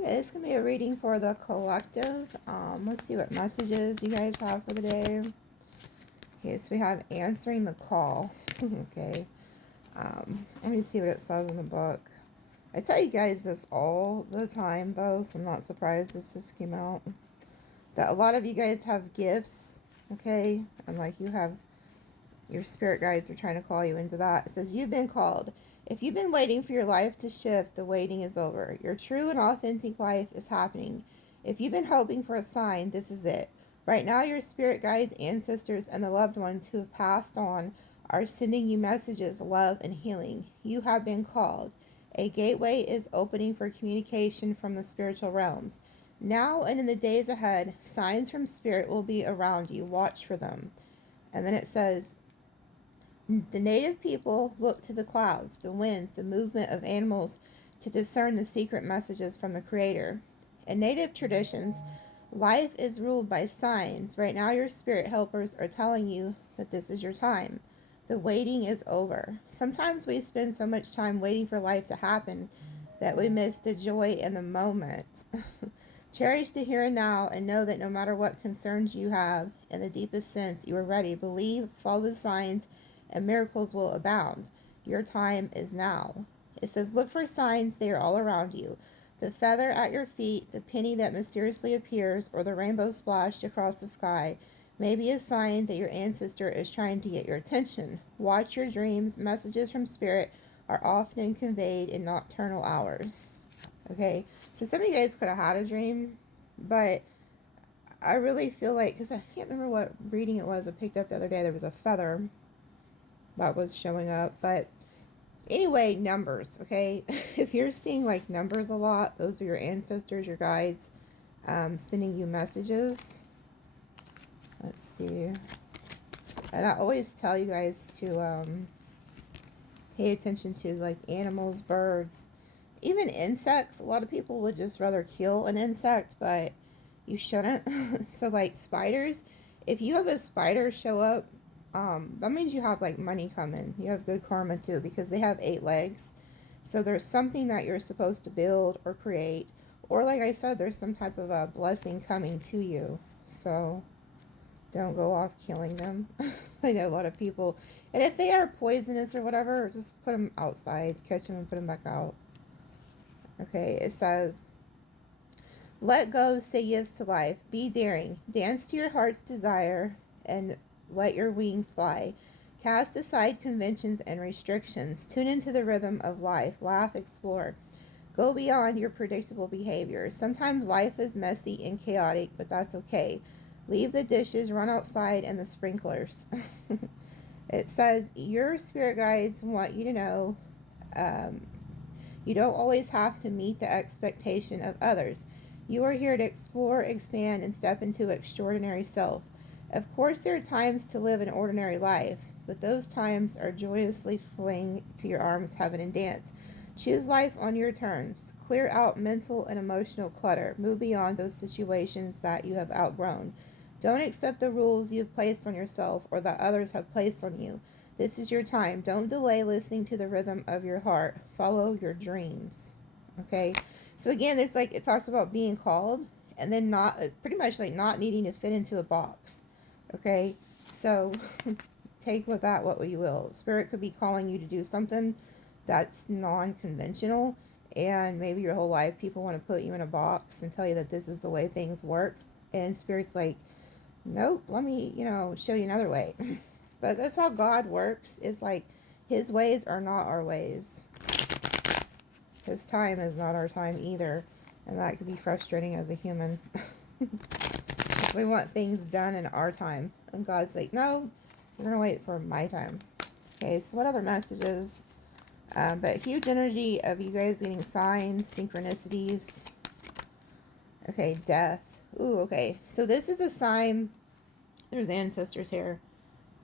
Okay, this can be a reading for the collective. Let's see what messages you guys have for the day. Okay, so we have answering the call. Okay. Let me see what it says in the book. I tell you guys this all the time, though, so I'm not surprised this just came out. That a lot of you guys have gifts, okay? And like you have your spirit guides are trying to call you into that. It says, you've been called. If you've been waiting for your life to shift, the waiting is over. Your true and authentic life is happening. If you've been hoping for a sign, this is it. Right now, your spirit guides, ancestors, and the loved ones who have passed on are sending you messages, love, and healing. You have been called. A gateway is opening for communication from the spiritual realms. Now and in the days ahead, signs from spirit will be around you. Watch for them. And then it says, the native people look to the clouds, the winds, the movement of animals to discern the secret messages from the Creator. In native traditions, life is ruled by signs. Right now, your spirit helpers are telling you that this is your time. The waiting is over. Sometimes we spend so much time waiting for life to happen that we miss the joy in the moment. Cherish the here and now and know that no matter what concerns you have, in the deepest sense, you are ready. Believe, follow the signs, and miracles will abound. Your time is now. It says, look for signs. They are all around you. The feather at your feet, the penny that mysteriously appears, or the rainbow splashed across the sky may be a sign that your ancestor is trying to get your attention. Watch your dreams. Messages from spirit are often conveyed in nocturnal hours. Okay, so some of you guys could have had a dream, but I really feel like, because I can't remember what reading it was I picked up the other day, there was a feather that was showing up. But anyway, numbers, okay? If you're seeing like numbers a lot, those are your ancestors, your guides, sending you messages. Let's see. And I always tell you guys to pay attention to like animals, birds, even insects. A lot of people would just rather kill an insect, but you shouldn't. So like spiders, if you have a spider show up, that means you have like money coming. You have good karma too, because they have 8 legs. So there's something that you're supposed to build or create, or like I said, there's some type of a blessing coming to you. So don't go off killing them. I know a lot of people, and if they are poisonous or whatever, just put them outside, catch them and put them back out. Okay, it says, let go, say yes to life. Be daring. Dance to your heart's desire and let your wings fly. Cast aside conventions and restrictions. Tune into the rhythm of life. Laugh, explore. Go beyond your predictable behavior. Sometimes life is messy and chaotic, but that's okay. Leave the dishes, run outside, and the sprinklers. It says, your spirit guides want you to know you don't always have to meet the expectation of others. You are here to explore, expand, and step into extraordinary self. Of course, there are times to live an ordinary life, but those times are joyously fling to your arms, heaven, and dance. Choose life on your terms. Clear out mental and emotional clutter. Move beyond those situations that you have outgrown. Don't accept the rules you've placed on yourself or that others have placed on you. This is your time. Don't delay listening to the rhythm of your heart. Follow your dreams. Okay? So again, there's like, it talks about being called and then not, pretty much like not needing to fit into a box. Okay? So take with that what you will. Spirit could be calling you to do something that's non-conventional, and maybe your whole life people want to put you in a box and tell you that this is the way things work, and Spirit's like, nope, let me, show you another way. But that's how God works. It's like his ways are not our ways. His time is not our time either, and that could be frustrating as a human. We want things done in our time, and God's like, no, you're gonna wait for my time. Okay, so what other messages? But huge energy of you guys getting signs, synchronicities. Okay, death. Ooh, okay. So this is a sign. There's ancestors here.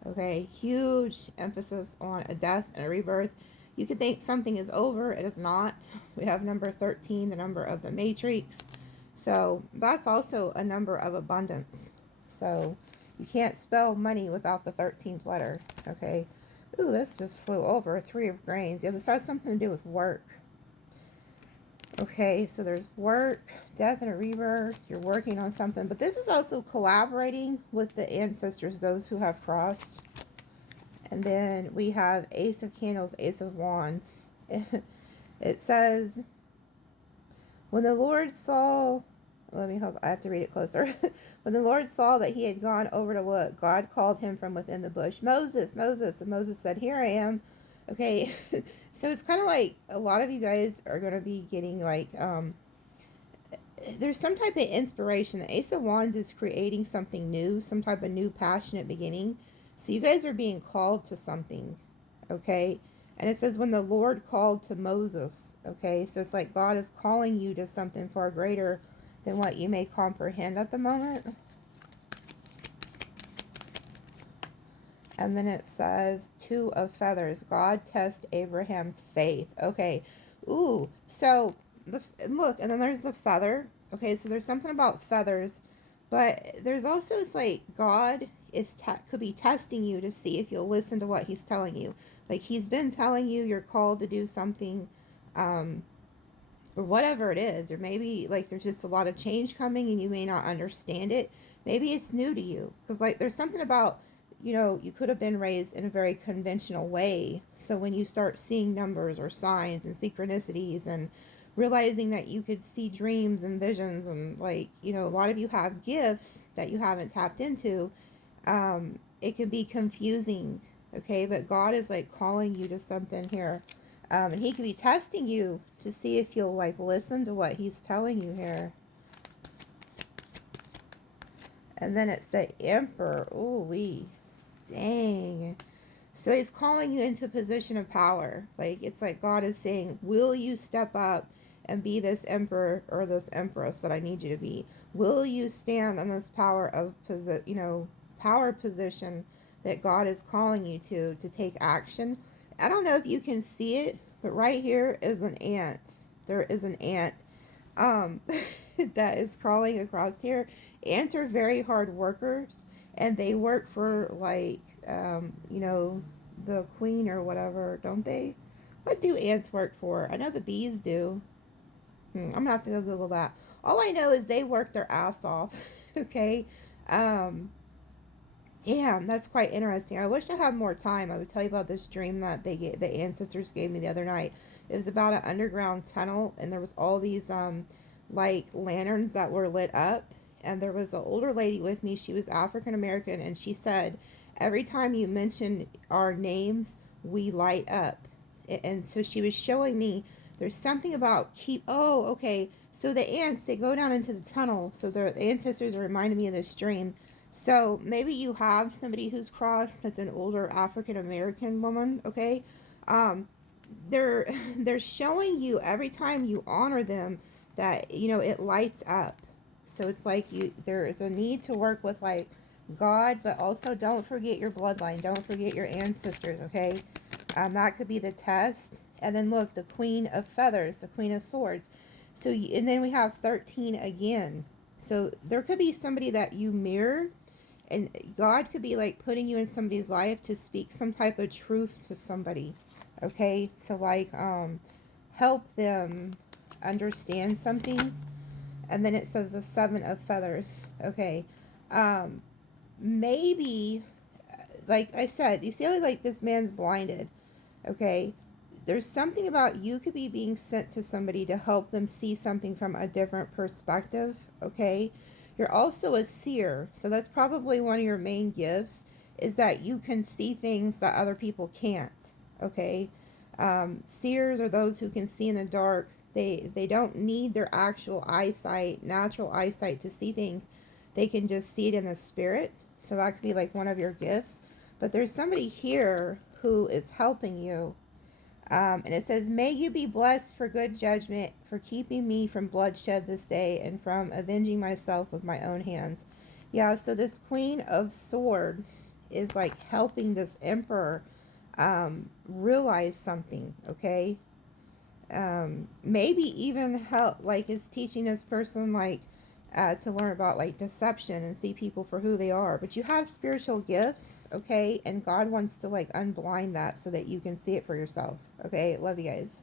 Okay, huge emphasis on a death and a rebirth. You could think something is over. It is not. We have number 13, the number of the matrix. So that's also a number of abundance. So you can't spell money without the 13th letter. Okay. Ooh, this just flew over. 3 of grains. Yeah, this has something to do with work. Okay, so there's work, death, and a rebirth. You're working on something. But this is also collaborating with the ancestors, those who have crossed. And then we have Ace of Candles, Ace of Wands. It says, when the Lord saw, let me help, I have to read it closer. When the Lord saw that he had gone over to look, God called him from within the bush, Moses, Moses. And Moses said, here I am. Okay, so it's kind of like a lot of you guys are going to be getting like, there's some type of inspiration. The Ace of Wands is creating something new, some type of new passionate beginning. So you guys are being called to something, okay? And it says when the Lord called to Moses, okay? So it's like God is calling you to something far greater than what you may comprehend at the moment. And then it says, Two of Feathers. God test Abraham's faith. Okay. Ooh. So, look, and then there's the feather. Okay, so there's something about feathers. But there's also, it's like God is could be testing you to see if you'll listen to what he's telling you. Like he's been telling you you're called to do something, or whatever it is. Or maybe like there's just a lot of change coming and you may not understand it. Maybe it's new to you. Because like there's something about, you know, you could have been raised in a very conventional way. So when you start seeing numbers or signs and synchronicities and realizing that you could see dreams and visions and like, you know, a lot of you have gifts that you haven't tapped into, it can be confusing, okay? But God is like calling you to something here. And he could be testing you to see if you'll like listen to what he's telling you here. And then it's the Emperor. Ooh wee. Dang. So he's calling you into a position of power. Like it's like God is saying, will you step up and be this emperor or this empress that I need you to be? Will you stand on this power of power position that God is calling you to take action? I don't know if you can see it, but right here is an ant. There is an ant that is crawling across here. Ants are very hard workers, and they work for like the queen or whatever, don't they? What do ants work for? I know the bees do. I'm gonna have to go Google that. All I know is they work their ass off. Okay. Damn, that's quite interesting. I wish I had more time. I would tell you about this dream that the ancestors gave me the other night. It was about an underground tunnel, and there was all these like lanterns that were lit up, and there was an older lady with me. She was African American, and she said, every time you mention our names, we light up. And so she was showing me there's something about oh, okay. So the ants, they go down into the tunnel. So the ancestors reminded me of this dream. So maybe you have somebody who's crossed that's an older African American woman, okay? They're showing you every time you honor them that, you know, it lights up. So it's like there is a need to work with like God, but also don't forget your bloodline. Don't forget your ancestors, okay? That could be the test. And then look, the Queen of Feathers, the Queen of Swords. So, and then we have 13 again. So there could be somebody that you mirror, and God could be like putting you in somebody's life to speak some type of truth to somebody, okay? To like help them understand something. And then it says the Seven of Feathers, okay? Maybe, like I said, you see how like this man's blinded, okay? There's something about you could be being sent to somebody to help them see something from a different perspective, okay? You're also a seer, so that's probably one of your main gifts, is that you can see things that other people can't, okay? Seers are those who can see in the dark. They don't need their actual eyesight, natural eyesight, to see things. They can just see it in the spirit, so that could be like one of your gifts. But there's somebody here who is helping you. And it says, may you be blessed for good judgment, for keeping me from bloodshed this day, and from avenging myself with my own hands. Yeah, so this Queen of Swords is like helping this Emperor realize something, okay? Maybe even help, like is teaching this person like to learn about like deception and see people for who they are. But you have spiritual gifts, okay? And God wants to like unblind that so that you can see it for yourself, okay? Love you guys.